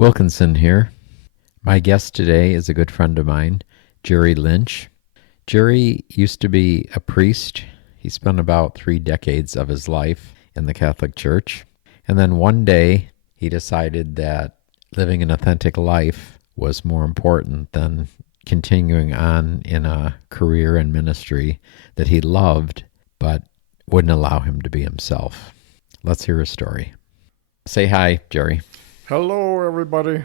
Wilkinson here. My guest today is a good friend of mine, Jerry Lynch. Jerry used to be a priest. He spent about 3 decades of his life in the Catholic Church. And then one day he decided that living an authentic life was more important than continuing on in a career and ministry that he loved but wouldn't allow him to be himself. Let's hear his story. Say hi, Jerry. Hello, everybody.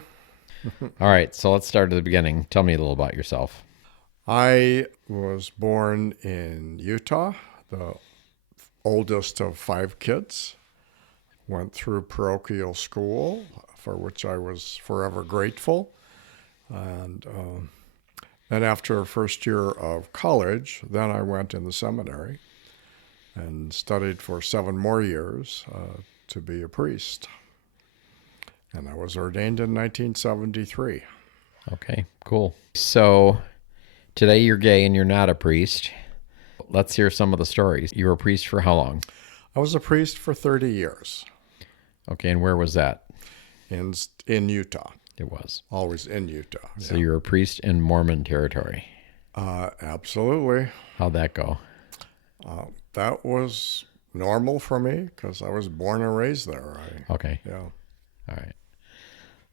All right, so let's start at the beginning. Tell me a little about yourself. I was born in Utah, the oldest of 5 kids. Went through parochial school, for which I was forever grateful. And then after first year of college, then I went in the seminary and studied for 7 more years to be a priest. And I was ordained in 1973. Okay, cool. So today you're gay and you're not a priest. Let's hear some of the stories. You were a priest for how long? I was a priest for 30 years Okay, and where was that? in Utah. It was. Always in Utah. So you're a priest in Mormon territory. Absolutely. How'd that go? That was normal for me because I was born and raised there. Okay. Yeah. All right.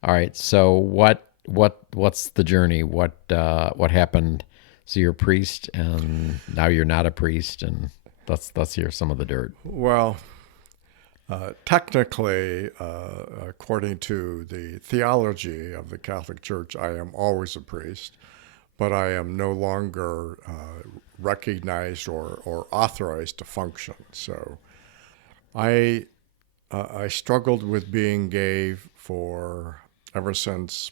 All right. So what's the journey? What happened? So you're a priest and now you're not a priest, and let's hear some of the dirt. Well, technically, according to the theology of the Catholic Church, I am always a priest, but I am no longer recognized or authorized to function. So I struggled with being gay for ever since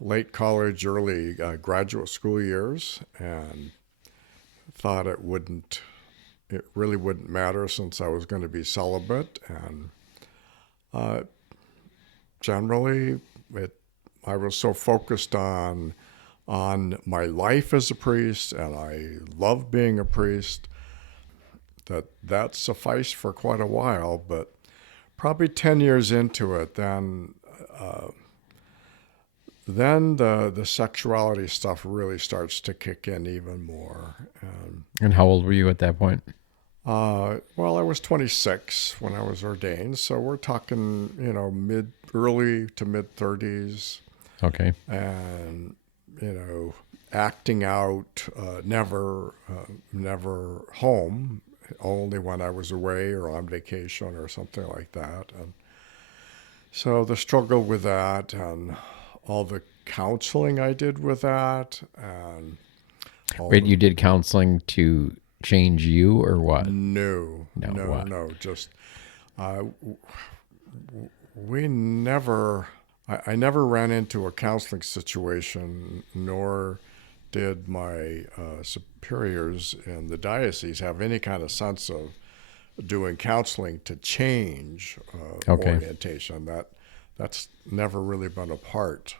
late college, early graduate school years, and thought it really wouldn't matter since I was going to be celibate. And generally, I was so focused on my life as a priest, and I loved being a priest, that sufficed for quite a while. But probably 10 years into it, then the sexuality stuff really starts to kick in even more. And how old were you at that point? Well, I was 26 when I was ordained, so we're talking, early to mid 30s, Okay. and acting out, never home, only when I was away or on vacation or something like that. And so the struggle with that, and all the counseling I did with that, and Wait, you did counseling to change you or what? No, what? no. Just we never. I never ran into a counseling situation, nor did my superiors in the diocese have any kind of sense of doing counseling to change Okay. orientation. That's never really been a part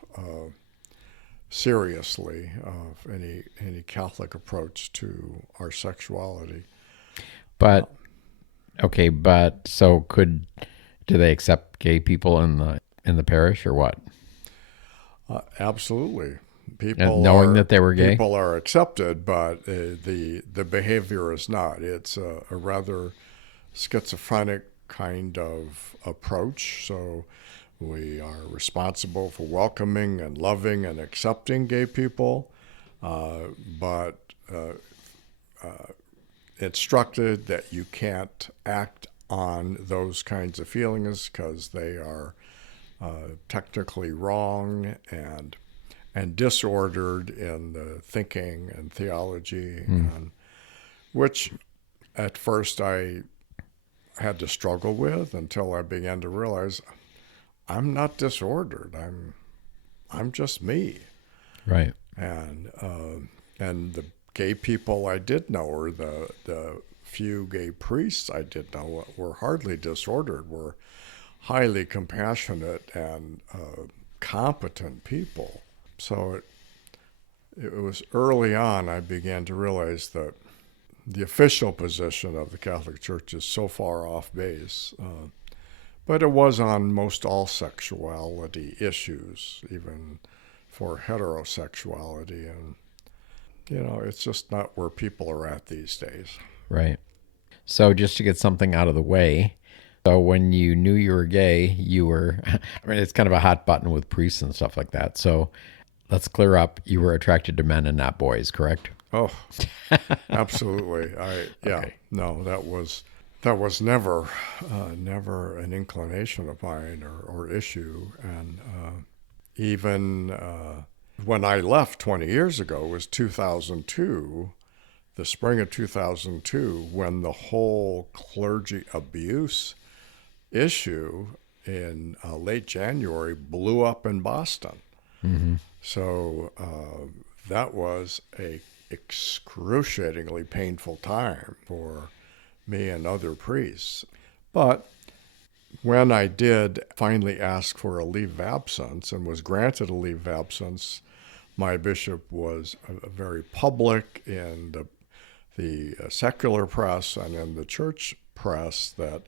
seriously of any Catholic approach to our sexuality. But so do they accept gay people in the parish or what? Absolutely, And knowing that they were gay? People are accepted, but the behavior is not. It's a rather schizophrenic kind of approach. So we are responsible for welcoming and loving and accepting gay people, but instructed that you can't act on those kinds of feelings because they are technically wrong and disordered in the thinking and theology, and which at first I had to struggle with until I began to realize I'm not disordered. I'm just me. Right. And the gay people I did know, or the few gay priests I did know, were hardly disordered. Were highly compassionate and competent people. So it was early on I began to realize that the official position of the Catholic Church is so far off base. But it was on most all sexuality issues, even for heterosexuality. And, it's just not where people are at these days. Right. So just to get something out of the way, so when you knew you were gay, you were, I mean, it's kind of a hot button with priests and stuff like that. So let's clear up. You were attracted to men and not boys, correct? Oh, absolutely. Yeah, Okay. no, that was never an inclination of mine or issue. And even when I left 20 years ago, it was 2002, the spring of 2002, when the whole clergy abuse issue in late January blew up in Boston. Mm-hmm. So that was a excruciatingly painful time for me and other priests. But when I did finally ask for a leave of absence and was granted a leave of absence, my bishop was very public in the secular press and in the church press that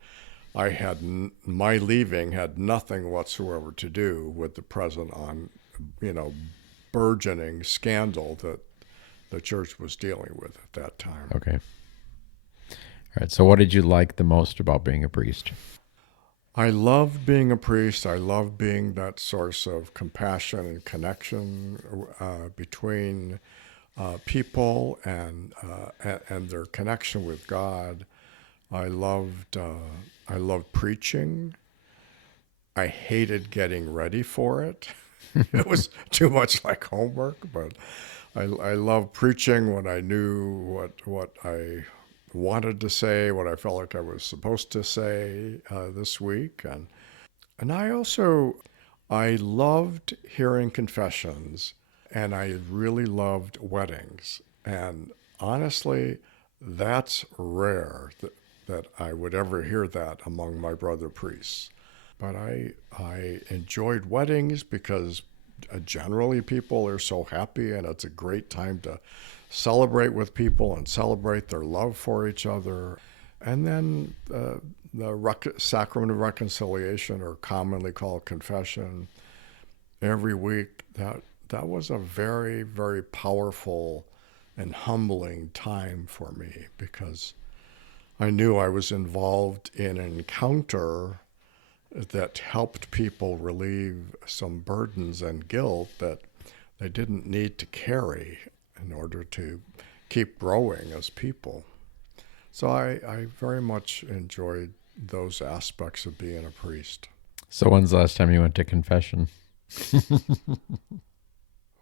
my leaving had nothing whatsoever to do with the present burgeoning scandal that the church was dealing with at that time. Okay. All right. So what did you like the most about being a priest? I loved being a priest. I loved being that source of compassion and connection between people and their connection with God. I loved preaching. I hated getting ready for it. It was too much like homework, but I loved preaching when I knew what I wanted to say, what I felt like I was supposed to say this week, and I loved hearing confessions, and I really loved weddings. And honestly, that's rare that I would ever hear that among my brother priests. But I enjoyed weddings because generally people are so happy, and it's a great time to celebrate with people and celebrate their love for each other. And then the sacrament of reconciliation, or commonly called confession, every week, that was a very, very powerful and humbling time for me, because I knew I was involved in an encounter that helped people relieve some burdens and guilt that they didn't need to carry in order to keep growing as people. So I very much enjoyed those aspects of being a priest. So when's the last time you went to confession?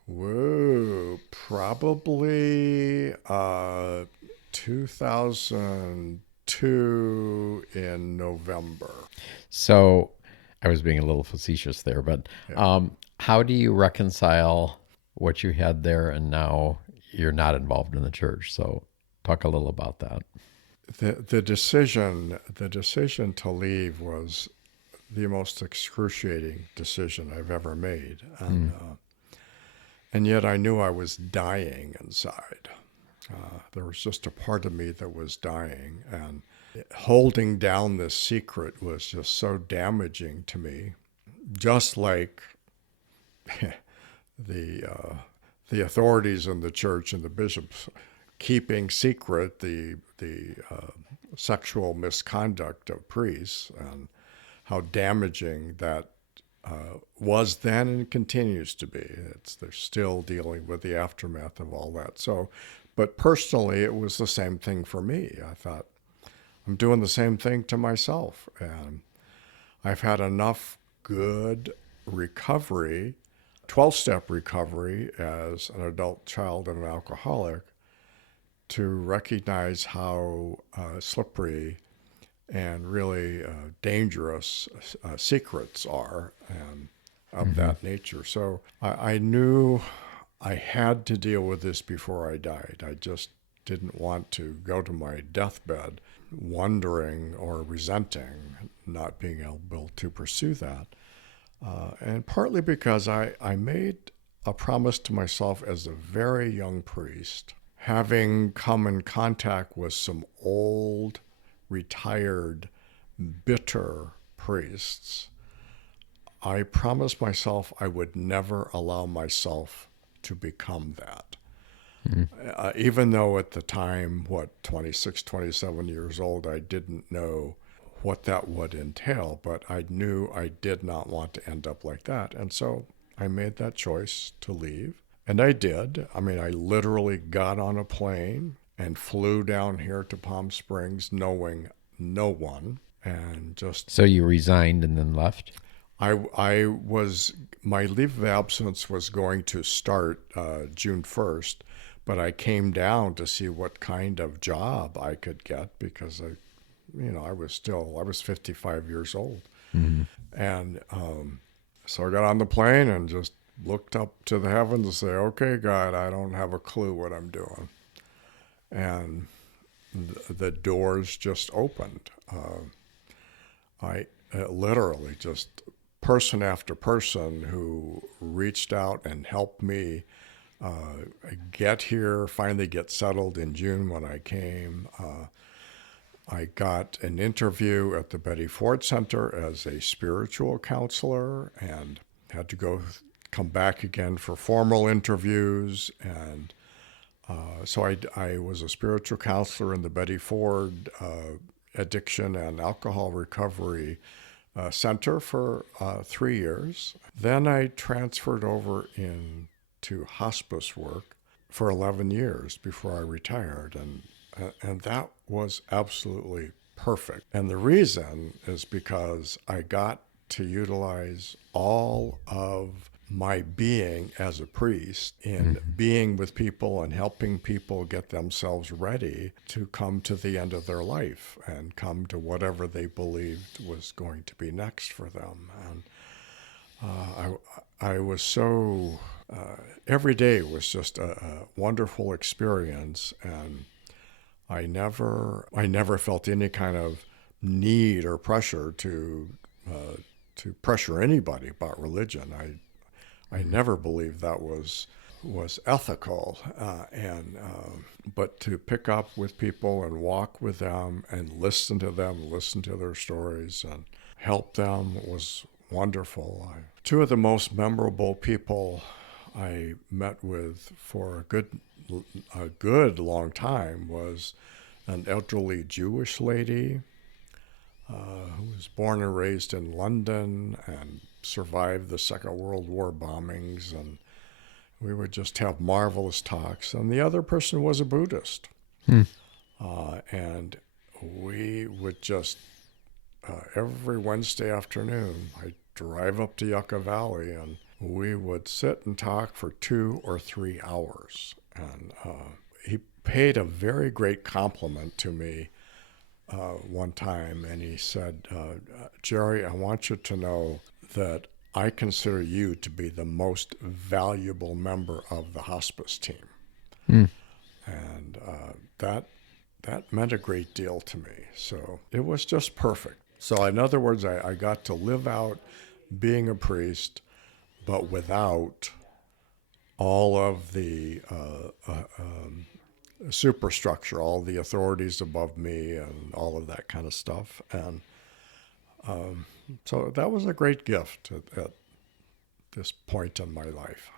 Whoa, probably 2002 in November. So I was being a little facetious there, but Yeah. how do you reconcile what you had there and now you're not involved in the church? So talk a little about that. The decision to leave was the most excruciating decision I've ever made, Mm. and yet I knew I was dying inside. There was just a part of me that was dying, and holding down this secret was just so damaging to me. Just like the the authorities in the church and the bishops keeping secret the sexual misconduct of priests, and how damaging that was then and continues to be. They're still dealing with the aftermath of all that. So, but personally, it was the same thing for me. I thought, I'm doing the same thing to myself, and I've had enough good recovery, 12-step recovery as an adult child and an alcoholic, to recognize how slippery and really dangerous secrets are, and of that nature. So I knew I had to deal with this before I died. I just didn't want to go to my deathbed wondering or resenting not being able to pursue that. And partly because I made a promise to myself as a very young priest, having come in contact with some old, retired, bitter priests, I promised myself I would never allow myself to become that. Even though at the time, 26, 27 years old, I didn't know what that would entail, but I knew I did not want to end up like that. And so I made that choice to leave. And I did. I mean, I literally got on a plane and flew down here to Palm Springs knowing no one, and just So you resigned and then left? my leave of absence was going to start June 1st, but I came down to see what kind of job I could get because I was 55 years old. Mm-hmm. And so I got on the plane and just looked up to the heavens and say, okay, God, I don't have a clue what I'm doing. And the doors just opened. I literally just person after person who reached out and helped me get here, finally get settled in June when I came. I got an interview at the Betty Ford Center as a spiritual counselor and had to come back again for formal interviews. And so I was a spiritual counselor in the Betty Ford Addiction and Alcohol Recovery Center for 3 years. Then I transferred over into hospice work for 11 years before I retired. And that was absolutely perfect. And the reason is because I got to utilize all of my being as a priest in being with people and helping people get themselves ready to come to the end of their life and come to whatever they believed was going to be next for them. And I was so, every day was just a wonderful experience. And I never felt any kind of need or pressure to pressure anybody about religion. I never believed that was ethical, but to pick up with people and walk with them and listen to them, listen to their stories, and help them was wonderful. Two of the most memorable people I met with for a good long time was an elderly Jewish lady who was born and raised in London and survived the Second World War bombings, and we would just have marvelous talks. And the other person was a Buddhist. And we would just, every Wednesday afternoon, I'd drive up to Yucca Valley and we would sit and talk for 2 or 3 hours. And he paid a very great compliment to me one time, and he said, Jerry, I want you to know that I consider you to be the most valuable member of the hospice team. And that meant a great deal to me. So it was just perfect. So in other words, I got to live out being a priest, but without all of the superstructure, all the authorities above me and all of that kind of stuff. And so that was a great gift at this point in my life.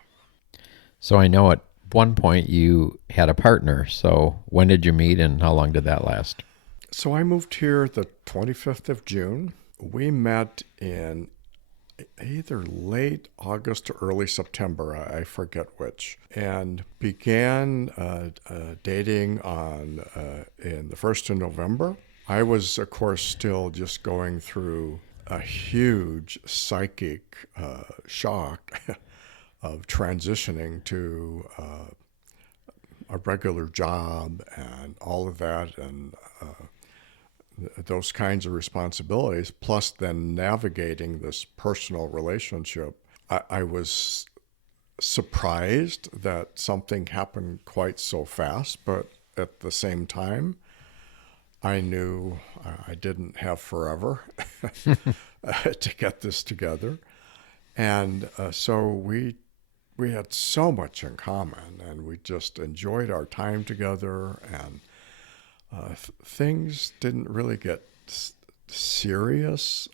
So I know at one point you had a partner. So when did you meet and how long did that last? So I moved here the 25th of June. We met in either late August or early September, I forget which, and began dating in the 1st of November. I was, of course, still just going through a huge psychic shock of transitioning to a regular job and all of that, and those kinds of responsibilities, plus then navigating this personal relationship. I was surprised that something happened quite so fast, but at the same time, I knew I didn't have forever to get this together. And so we had so much in common, and we just enjoyed our time together, and things didn't really get serious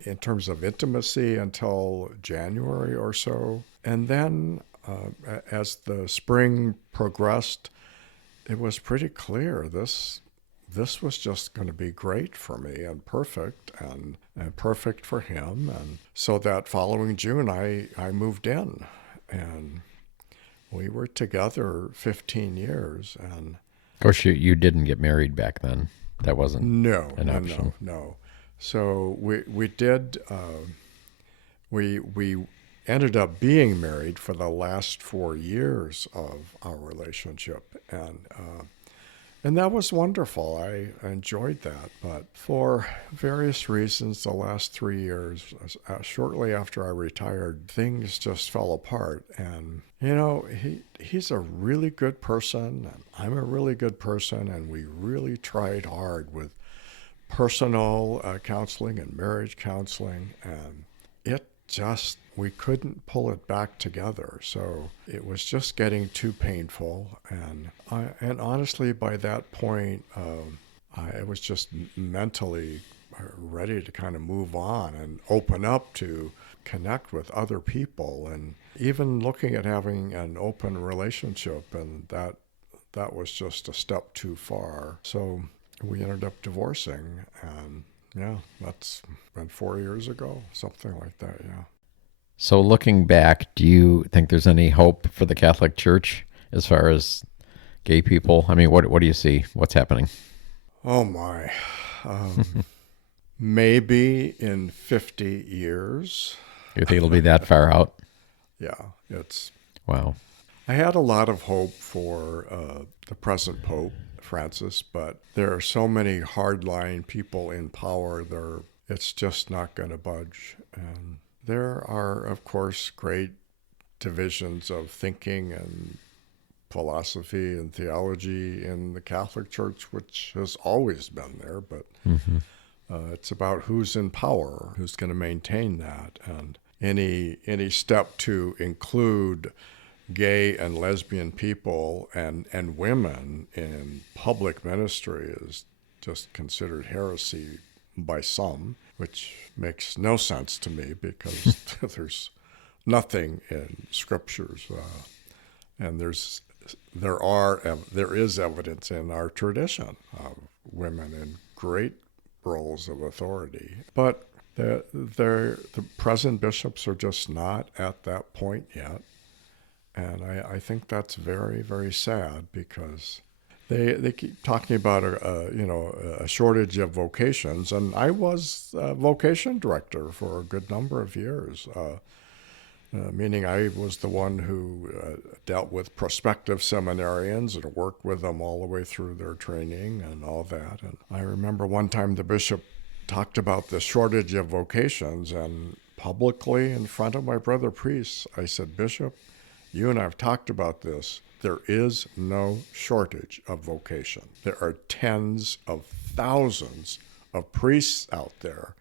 in terms of intimacy until January or so. And then as the spring progressed, it was pretty clear this was just going to be great for me and perfect for him. And so that following June, I moved in, and we were together 15 years. And Of course, you didn't get married back then. That wasn't no, an no, option. no, no. So we did. We ended up being married for the last 4 years of our relationship, and that was wonderful. I enjoyed that. But for various reasons, the last 3 years, shortly after I retired, things just fell apart. And, he's a really good person, and I'm a really good person, and we really tried hard with personal counseling and marriage counseling. And it just, we couldn't pull it back together. So it was just getting too painful. And honestly, by that point, I was just mentally ready to kind of move on and open up to connect with other people, and even looking at having an open relationship. And that was just a step too far. So we ended up divorcing. And yeah, that's been 4 years ago, something like that. Yeah. So looking back, do you think there's any hope for the Catholic Church as far as gay people? I mean, what do you see? What's happening? Oh my. Maybe in 50 years. You think it'll be that far out? Yeah, it's. Wow. I had a lot of hope for the present Pope Francis, but there are so many hardline people in power there. It's just not going to budge. And there are, of course, great divisions of thinking and philosophy and theology in the Catholic Church, which has always been there, but it's about who's in power, who's going to maintain that. And any step to include gay and lesbian people and women in public ministry is just considered heresy by some, which makes no sense to me because there's nothing in scriptures, and there is evidence in our tradition of women in great roles of authority, but the present bishops are just not at that point yet. And I think that's very, very sad because they keep talking about a shortage of vocations, and I was a vocation director for a good number of years, meaning I was the one who dealt with prospective seminarians and worked with them all the way through their training and all that. And I remember one time the bishop talked about the shortage of vocations, and publicly in front of my brother priests, I said, "Bishop, you and I have talked about this. There is no shortage of vocation. There are tens of thousands of priests out there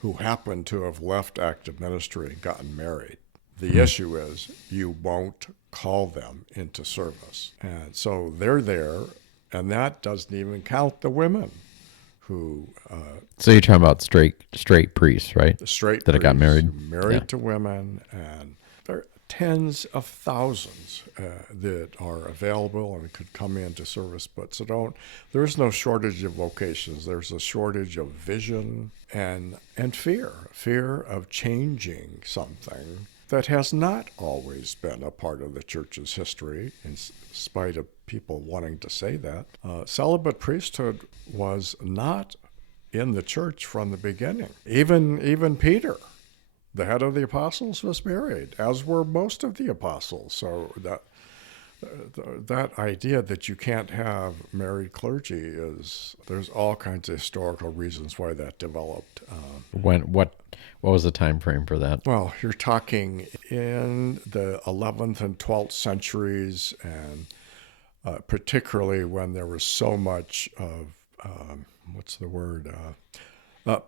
who happen to have left active ministry and gotten married. The issue is you won't call them into service." And so they're there, and that doesn't even count the women who So you're talking about straight priests, right? the straight That got priests married? married Yeah. to women, and there are tens of thousands that are available and could come into service. But there's no shortage of vocations. There's a shortage of vision and fear of changing something that has not always been a part of the church's history, in spite of people wanting to say that. Celibate priesthood was not in the church from the beginning. Even Peter, the head of the apostles, was married, as were most of the apostles. So that idea that you can't have married clergy there's all kinds of historical reasons why that developed. What was the time frame for that? Well, you're talking in the 11th and 12th centuries, and particularly when there was so much of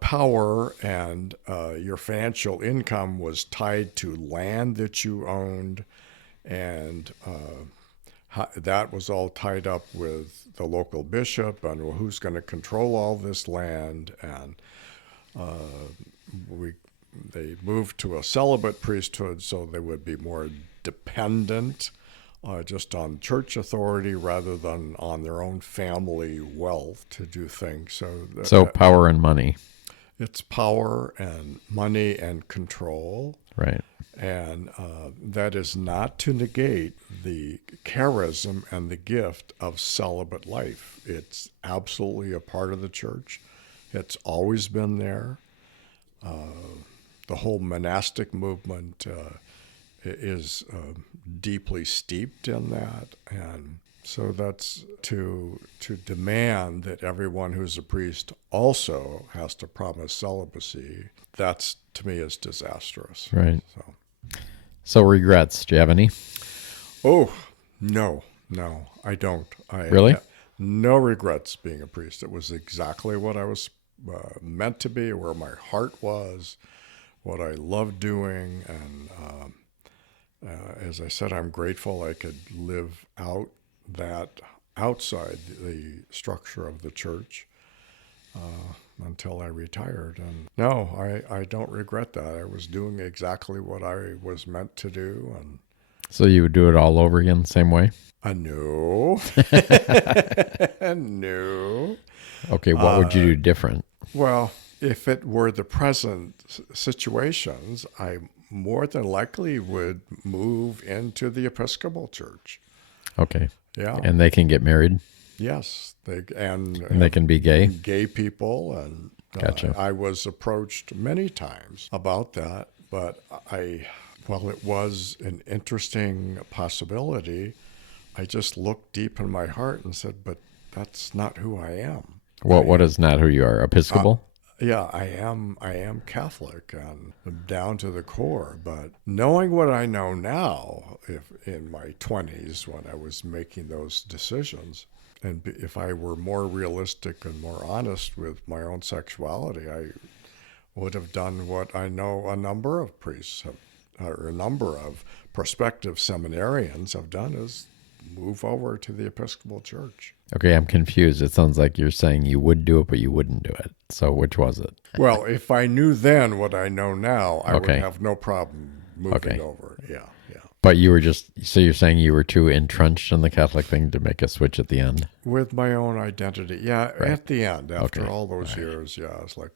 power, and your financial income was tied to land that you owned, and that was all tied up with the local bishop and well, who's going to control all this land. And they moved to a celibate priesthood so they would be more dependent just on church authority rather than on their own family wealth to do things. So power and money. It's power and money and control. Right. And that is not to negate the charism and the gift of celibate life. It's absolutely a part of the church. It's always been there. The whole monastic movement is deeply steeped in that. And so that's to demand that everyone who's a priest also has to promise celibacy. That's, to me, is disastrous. Right. So regrets. Do you have any? Oh, no, I don't. Really? No regrets being a priest. It was exactly what I was meant to be, where my heart was, what I loved doing. And as I said, I'm grateful I could live out that outside the structure of the church until I retired. And no, I don't regret that. I was doing exactly what I was meant to do. And So you would do it all over again the same way? No. No. Okay, what would you do different? Well, if it were the present situations, I more than likely would move into the Episcopal Church. Okay. Yeah. And they can get married? Yes. And they can be gay? Gay people. And Gotcha. I was approached many times about that, but while it was an interesting possibility, I just looked deep in my heart and said, but that's not who I am. What is not who you are? Episcopal? Yeah, I am Catholic and down to the core. But knowing what I know now, if in my 20s when I was making those decisions, and if I were more realistic and more honest with my own sexuality, I would have done what I know a number of priests have, or a number of prospective seminarians have done, is move over to the Episcopal Church. Okay, I'm confused. It sounds like you're saying you would do it, but you wouldn't do it. So which was it? Well, if I knew then what I know now, I would Okay. have no problem moving over. Yeah. But you were so you're saying you were too entrenched in the Catholic thing to make a switch at the end? With my own identity. Yeah, Right. At the end, after Okay. all those years, yeah, I was like,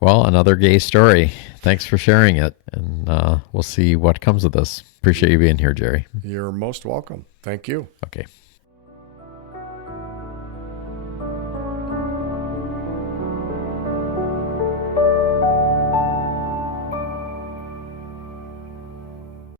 Well, another gay story. Thanks for sharing it. And we'll see what comes of this. Appreciate you being here, Jerry. you're most welcome. Thank you. Okay.